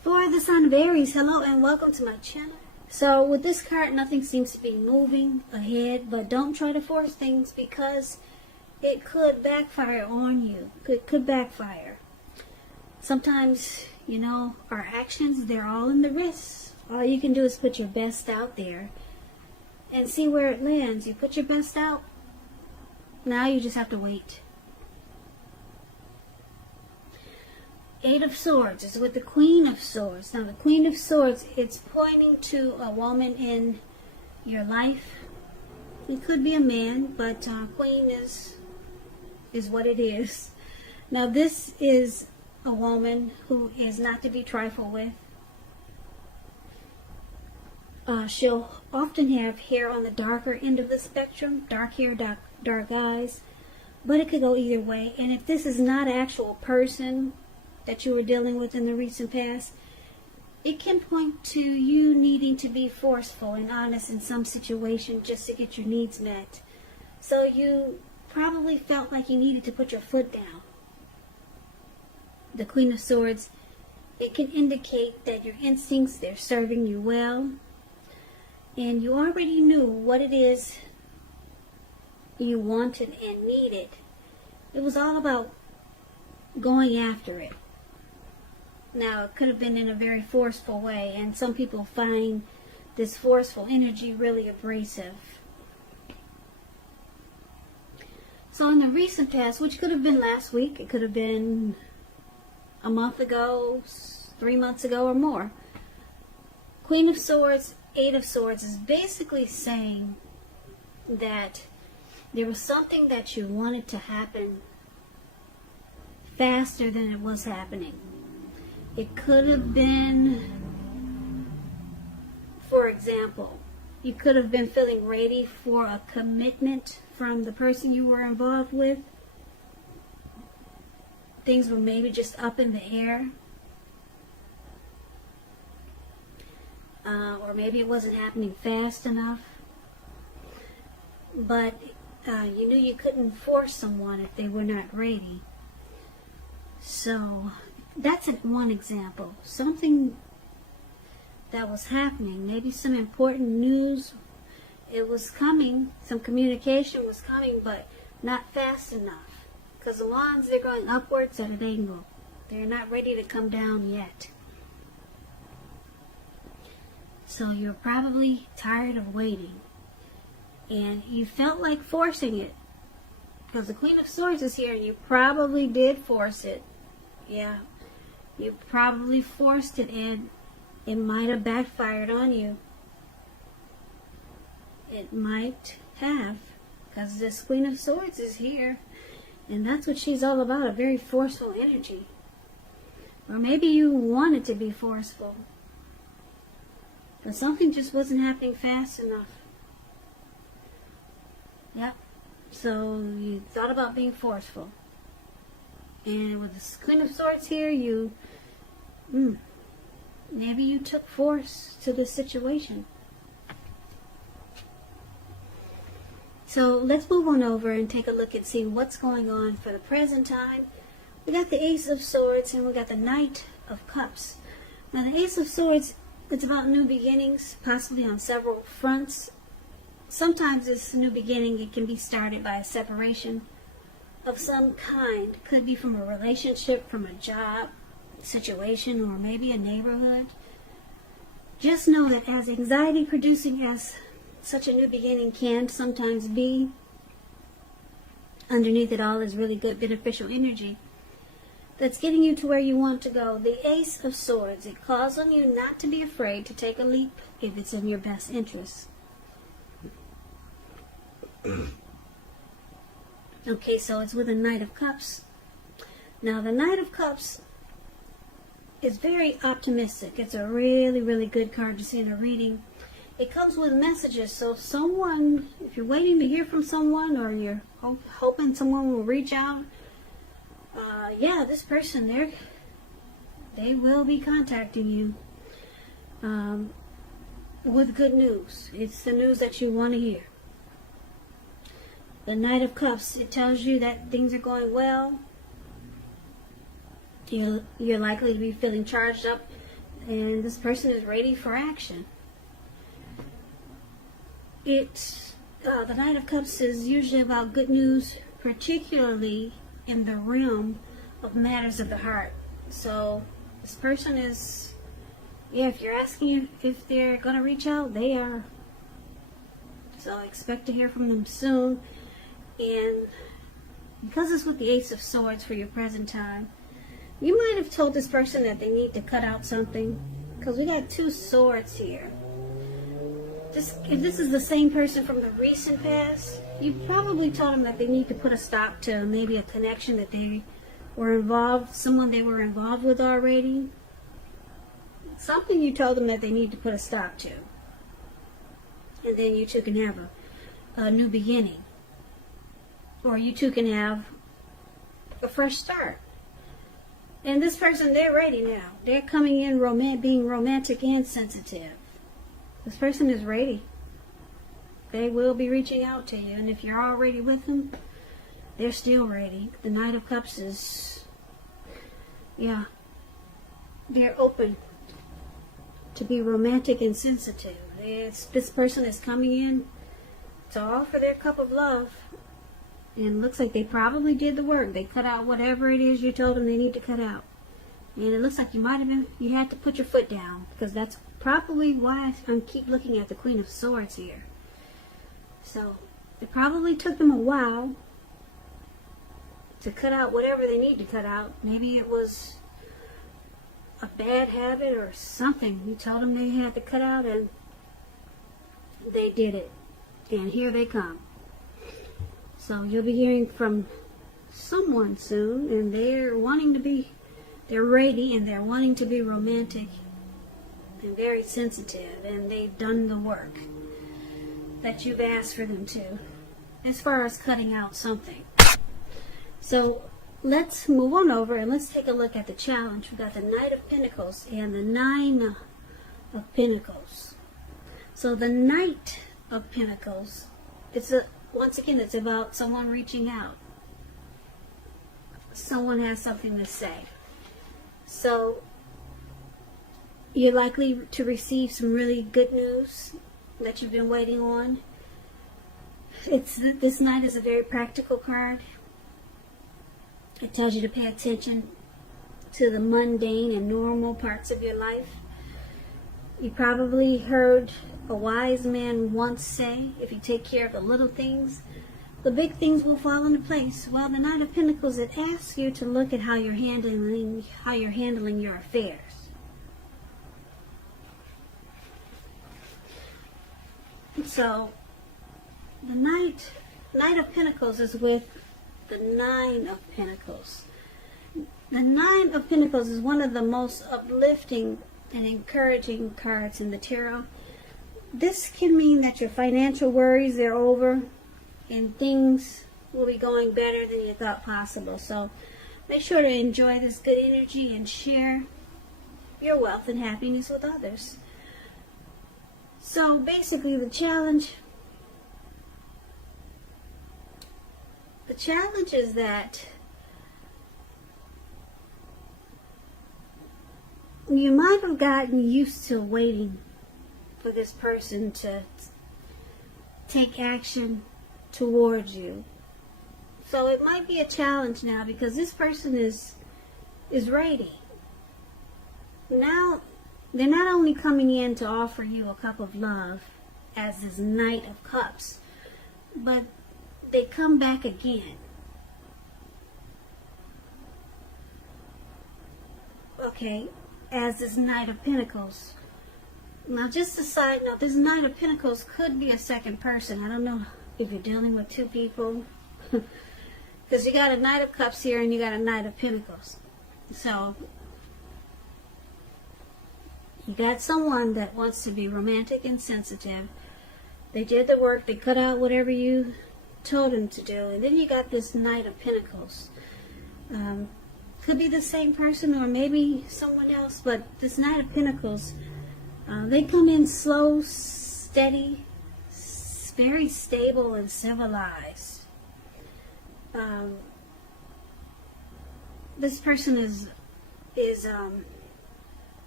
For the sign of Aries, hello and welcome to my channel. So with this card, nothing seems to be moving ahead, but don't try to force things because it could backfire on you. It could backfire. Sometimes, you know, our actions, they're all in the wrists. All you can do is put your best out there and see where it lands. You put your best out, now you just have to wait. Eight of Swords is with the Queen of Swords. Now the Queen of Swords, it's pointing to a woman in your life. It could be a man, but Queen is what it is. Now this is a woman who is not to be trifled with. She'll often have hair on the darker end of the spectrum, dark hair, dark eyes, but it could go either way. And if this is not an actual person that you were dealing with in the recent past, it can point to you needing to be forceful and honest in some situation just to get your needs met. So you probably felt like you needed to put your foot down. The Queen of Swords, it can indicate that your instincts, they're serving you well, and you already knew what it is you wanted and needed. It was all about going after it. Now, it could have been in a very forceful way, and some people find this forceful energy really abrasive. So in the recent past, which could have been last week, it could have been a month ago, 3 months ago, or more, Queen of Swords, Eight of Swords is basically saying that there was something that you wanted to happen faster than it was happening. It could have been, for example, you could have been feeling ready for a commitment from the person you were involved with. Things were maybe just up in the air. Or maybe it wasn't happening fast enough. But you knew you couldn't force someone if they were not ready. So that's one example. Something that was happening, maybe some important news, it was coming, some communication was coming, but not fast enough. Because the wands, they're going upwards at an angle. They're not ready to come down yet. So you're probably tired of waiting. And you felt like forcing it. Because the Queen of Swords is here, and you probably did force it. Yeah. You probably forced it, and it might have backfired on you. It might have, because this Queen of Swords is here, and that's what she's all about, a very forceful energy. Or maybe you wanted to be forceful, but something just wasn't happening fast enough. Yep. So you thought about being forceful. And with this Queen of Swords here, maybe you took force to this situation. So let's move on over and take a look and see what's going on for the present time. We got the Ace of Swords and we got the Knight of Cups. Now the Ace of Swords, it's about new beginnings, possibly on several fronts. Sometimes this new beginning, it can be started by a separation of some kind. Could be from a relationship, from a job situation, or maybe a neighborhood. Just know that as anxiety producing as such a new beginning can sometimes be, underneath it all is really good beneficial energy that's getting you to where you want to go. The Ace of Swords, it calls on you not to be afraid to take a leap if it's in your best interest. Okay, so it's with a Knight of Cups. Now the Knight of Cups is very optimistic. It's a really, really good card to see in a reading. It comes with messages, so someone, if you're waiting to hear from someone, or you're hoping someone will reach out, yeah, this person, they will be contacting you with good news. It's the news that you want to hear. The Knight of Cups, it tells you that things are going well. You're likely to be feeling charged up and this person is ready for action. The Knight of Cups is usually about good news, particularly in the realm of matters of the heart. So this person is, if you're asking if they're going to reach out, they are. So expect to hear from them soon. And because it's with the Ace of Swords for your present time, you might have told this person that they need to cut out something, because we got 2 swords here. If this is the same person from the recent past, you probably told them that they need to put a stop to maybe a connection that they were involved, someone they were involved with already. Something you told them that they need to put a stop to. And then you two can have a new beginning. Or you two can have a fresh start. And this person, they're ready now. They're coming in being romantic and sensitive. This person is ready. They will be reaching out to you. And if you're already with them, they're still ready. The Knight of Cups is, they're open to be romantic and sensitive. This person is coming in to offer their cup of love. And it looks like they probably did the work. They cut out whatever it is you told them they need to cut out. And it looks like you had to put your foot down, because that's probably why I keep looking at the Queen of Swords here. So it probably took them a while to cut out whatever they need to cut out. Maybe it was a bad habit or something you told them they had to cut out, and they did it. And here they come. So you'll be hearing from someone soon, and they're ready, and they're wanting to be romantic and very sensitive, and they've done the work that you've asked for them to, as far as cutting out something. So let's move on over and let's take a look at the challenge. We've got the Knight of Pentacles and the 9 of Pentacles. So the Knight of Pentacles, once again, it's about someone reaching out. Someone has something to say. So you're likely to receive some really good news that you've been waiting on. This Knight is a very practical card. It tells you to pay attention to the mundane and normal parts of your life. You probably heard a wise man once say, if you take care of the little things, the big things will fall into place. Well, the Knight of Pentacles, it asks you to look at how you're handling your affairs. So the Knight of Pentacles is with the 9 of Pentacles. The 9 of Pentacles is one of the most uplifting and encouraging cards in the tarot. This can mean that your financial worries are over and things will be going better than you thought possible. So make sure to enjoy this good energy and share your wealth and happiness with others. So basically the challenge is that you might have gotten used to waiting for this person to take action towards you. So it might be a challenge now, because this person is ready. Now they're not only coming in to offer you a cup of love as this Knight of Cups, but they come back again. Okay, as this Knight of Pentacles. Now, just a side note, this Knight of Pentacles could be a second person. I don't know if you're dealing with 2 people. Because you got a Knight of Cups here and you got a Knight of Pentacles. So you got someone that wants to be romantic and sensitive. They did the work. They cut out whatever you told them to do. And then you got this Knight of Pentacles. Could be the same person or maybe someone else. But this Knight of Pentacles, they come in slow, steady, very stable and civilized. This person is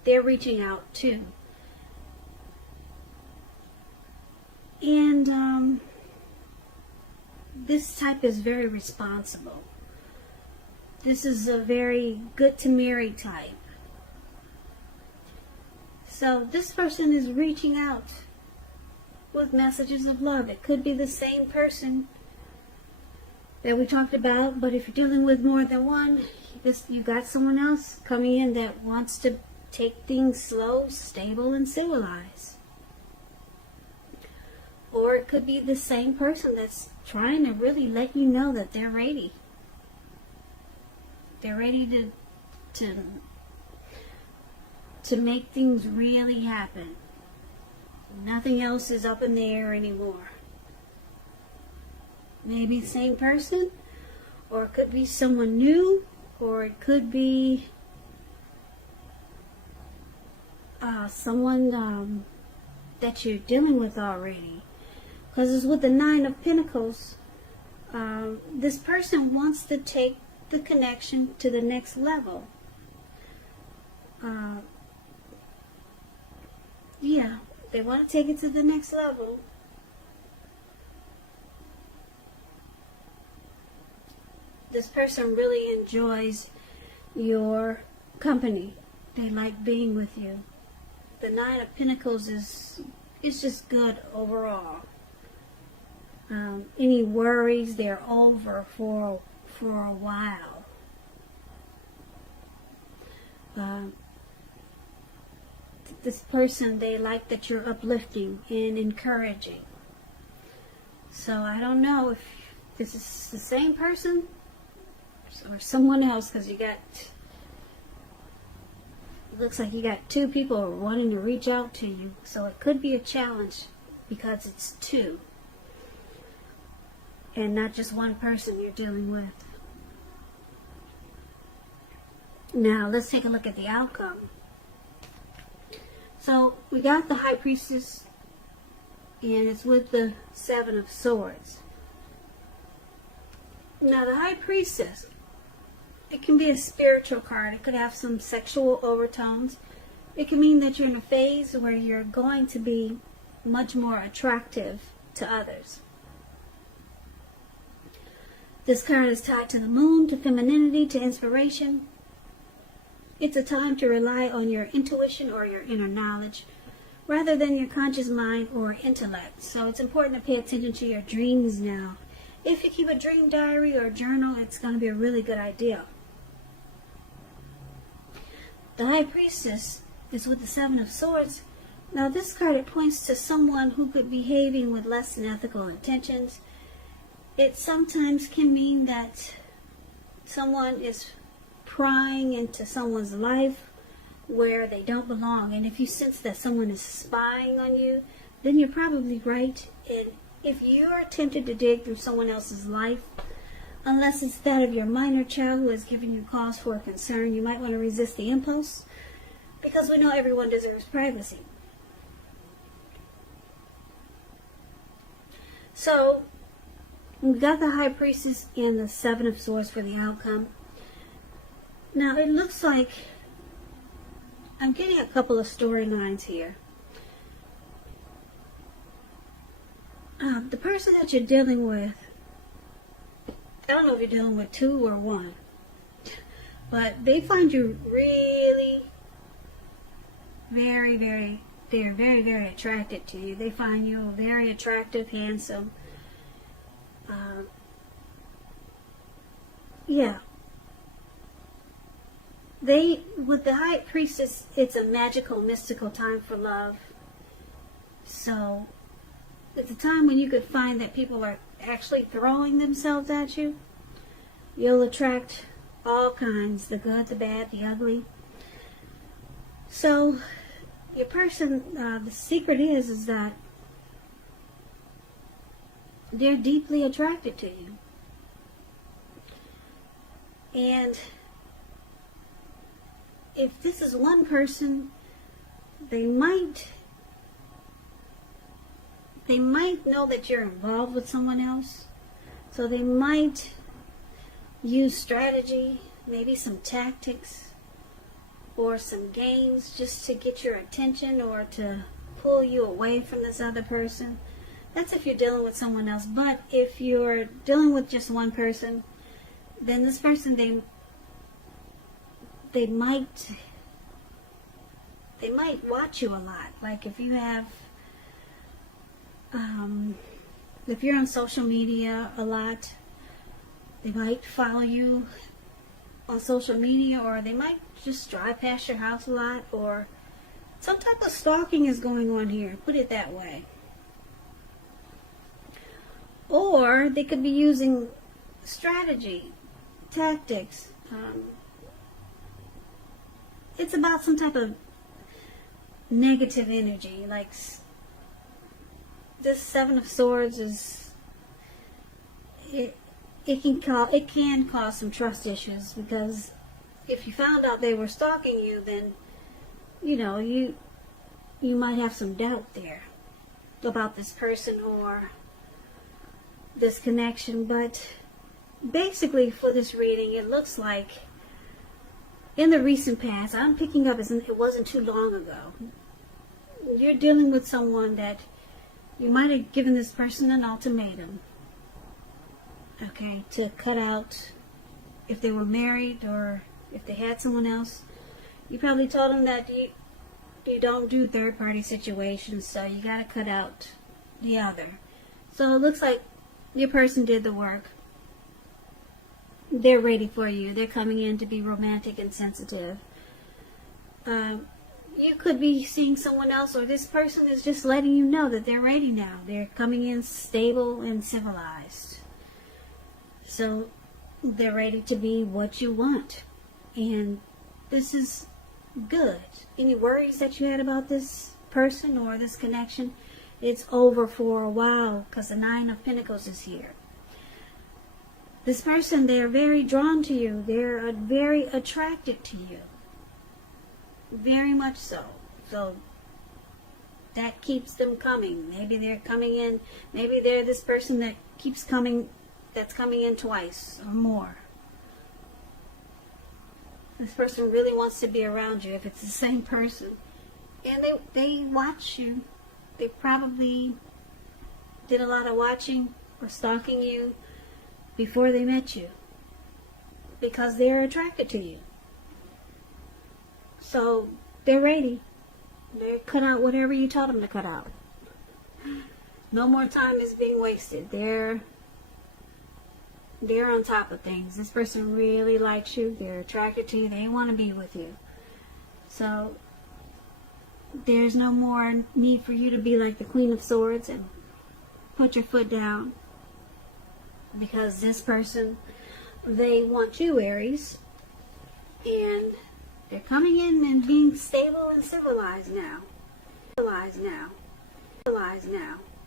they're reaching out too. And this type is very responsible. This is a very good to marry type. So this person is reaching out with messages of love. It could be the same person that we talked about, but if you're dealing with more than one, you got someone else coming in that wants to take things slow, stable, and civilized. Or it could be the same person that's trying to really let you know that they're ready. They're ready to make things really happen. Nothing else is up in the air anymore. Maybe the same person, or it could be someone new, or it could be someone that you're dealing with already. Because it's with the Nine of Pentacles. This person wants to take the connection to the next level. Yeah, they want to take it to the next level. This person really enjoys your company. They like being with you. The Nine of Pentacles is just good overall. Any worries, they're over for a while. This person, they like that you're uplifting and encouraging. So I don't know if this is the same person or someone else, because it looks like you got two people wanting to reach out to you. So it could be a challenge because it's two and not just one person you're dealing with. Now let's take a look at the outcome. So we got the High Priestess, and it's with the Seven of Swords. Now the High Priestess, it can be a spiritual card. It could have some sexual overtones. It can mean that you're in a phase where you're going to be much more attractive to others. This card is tied to the moon, to femininity, to inspiration. It's a time to rely on your intuition or your inner knowledge rather than your conscious mind or intellect. So it's important to pay attention to your dreams now. If you keep a dream diary or journal, it's going to be a really good idea. The High Priestess is with the Seven of Swords. Now this card, it points to someone who could be behaving with less than ethical intentions. It sometimes can mean that someone is prying into someone's life where they don't belong. And if you sense that someone is spying on you, then you're probably right. And if you're tempted to dig through someone else's life, unless it's that of your minor child who has given you cause for concern, you might want to resist the impulse, because we know everyone deserves privacy. So we got the High Priestess and the Seven of Swords for the outcome. Now it looks like I'm getting a couple of storylines here. The person that you're dealing with, I don't know if you're dealing with two or one, but they find you really they're very, very attracted to you. They find you very attractive, handsome. Yeah. With the High Priestess, it's a magical, mystical time for love. So it's a time when you could find that people are actually throwing themselves at you. You'll attract all kinds, the good, the bad, the ugly. So your person, the secret is that they're deeply attracted to you. And if this is one person, they might know that you're involved with someone else. So they might use strategy, maybe some tactics, or some games just to get your attention or to pull you away from this other person. That's if you're dealing with someone else. But if you're dealing with just one person, then this person, they might watch you a lot. Like if you have, if you're on social media a lot, they might follow you on social media, or they might just drive past your house a lot, or some type of stalking is going on here, put it that way. Or they could be using strategy, tactics. It's about some type of negative energy. Like this Seven of Swords is, it can cause some trust issues, because if you found out they were stalking you, then you might have some doubt there about this person or this connection. But basically for this reading, it looks like in the recent past, I'm picking up as it wasn't too long ago, you're dealing with someone that you might have given this person an ultimatum, okay, to cut out, if they were married or if they had someone else. You probably told them that you don't do third-party situations, so you got to cut out the other. So it looks like your person did the work. They're ready for you. They're coming in to be romantic and sensitive. You could be seeing someone else, or this person is just letting you know that they're ready now. They're coming in stable and civilized. So they're ready to be what you want. And this is good. Any worries that you had about this person or this connection, it's over for a while, because the Nine of Pentacles is here. This person, they're very drawn to you. They're very attracted to you. Very much so. So that keeps them coming. Maybe they're coming in. Maybe they're this person that keeps coming, that's coming in twice or more. This person really wants to be around you if it's the same person. And they watch you. They probably did a lot of watching or stalking you before they met you, because they're attracted to you. So they're ready. They cut out whatever you told them to cut out. No more time is being wasted. They're on top of things. This person really likes you. They're attracted to you. They want to be with you. So there's no more need for you to be like the Queen of Swords and put your foot down, because this person, they want you, Aries, and they're coming in and being stable and civilized now. Civilized now. Civilized now.